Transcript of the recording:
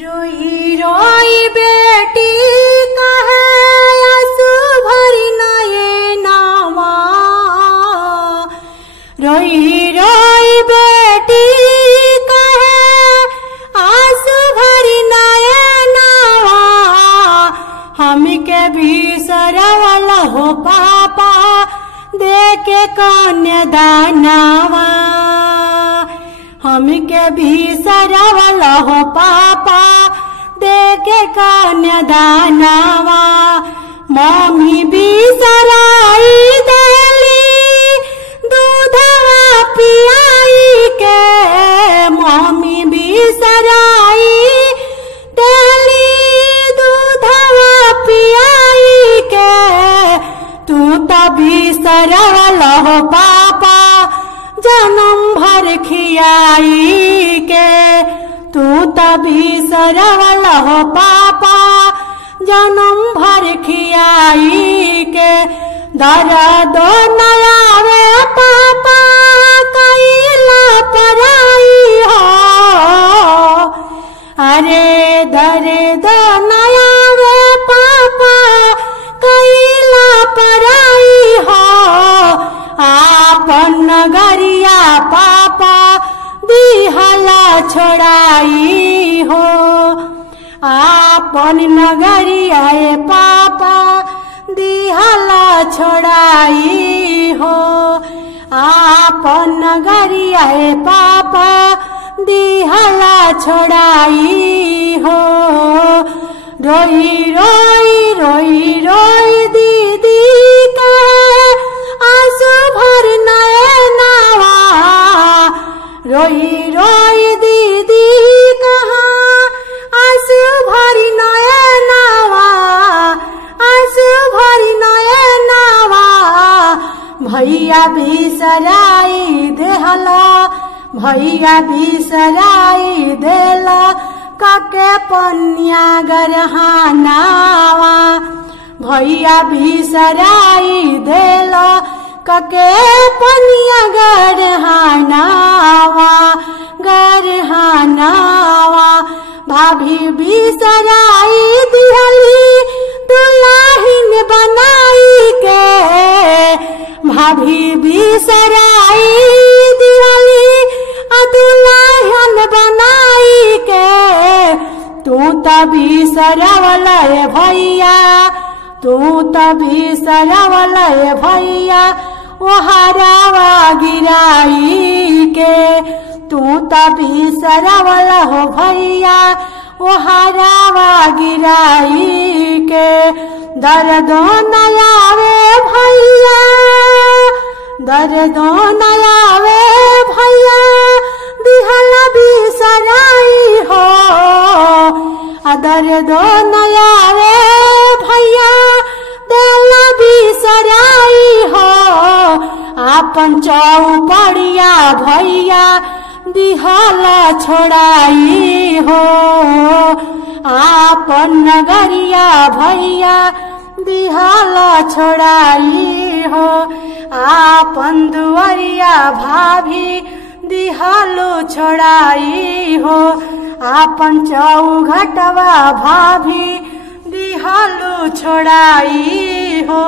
रोई रोई बेटी कहे आंसू भरी नयनवा। रोई रोई बेटी कहे आंसू भरी नयनवा। हमके भी सरवल हो पापा देके कन्यादानवा। हमके भी सरवल हो पापा देके कन्यादानवा। मम्मी भी सराई देली दूधवा पियाई के। मम्मी भी सराई देली दूधवा पियाई के। तू तभी सरवल हो पापा जन्म भर खियाई के। तू तभी सरवल हो पापा जन्म भर खियाई के। दर्द न आवे पापा कैला पराई हो। अरे दर्द न आवे पापा कैला पराई हो। आपन नगरिया पापा दिहला छोड़ाई हो। आपन नगरिया पापा दिहला छोड़ाई हो। आपन नगरिया पापा दिहला छोड़ाई हो। रोई रोई रोई रोई दीदी का आंसू भर नयनवा। रोई रोई दीदी कहाँ आंसू भरी नयनवा। आंसू भरी नयनवा। भैया भी सराई देहला। भैया भी सराई देला काके पनिया गरहानावा। भैया भी सराई देला काके पनिया गरहानावा। गरहानावा। भाभी भी सराई दिहली दुल्हन बनाई के। भाभी भी सराई दिहली दुल्हन बनाई के। तू तभी सरवल भैया। तू तभी सरवल भैया वो हरावा गिराई के। तू तभी सरवल हो भैया वो हरावा गिराई के। दर्दो न आवे भैया। दर्दो न आवे भैया दिहला भी सराई हो। दर्दो न आवे भैया दिहला भी सराई हो। आपन चौपड़िया भैया दिहला छोड़ाई हो। आपन नगरिया भैया दिहला छोड़ाई हो। आपन दुआरिया भाभी दिहलो छोड़ाई हो। आपन चौघटवा भाभी दिहलो छोड़ाई हो।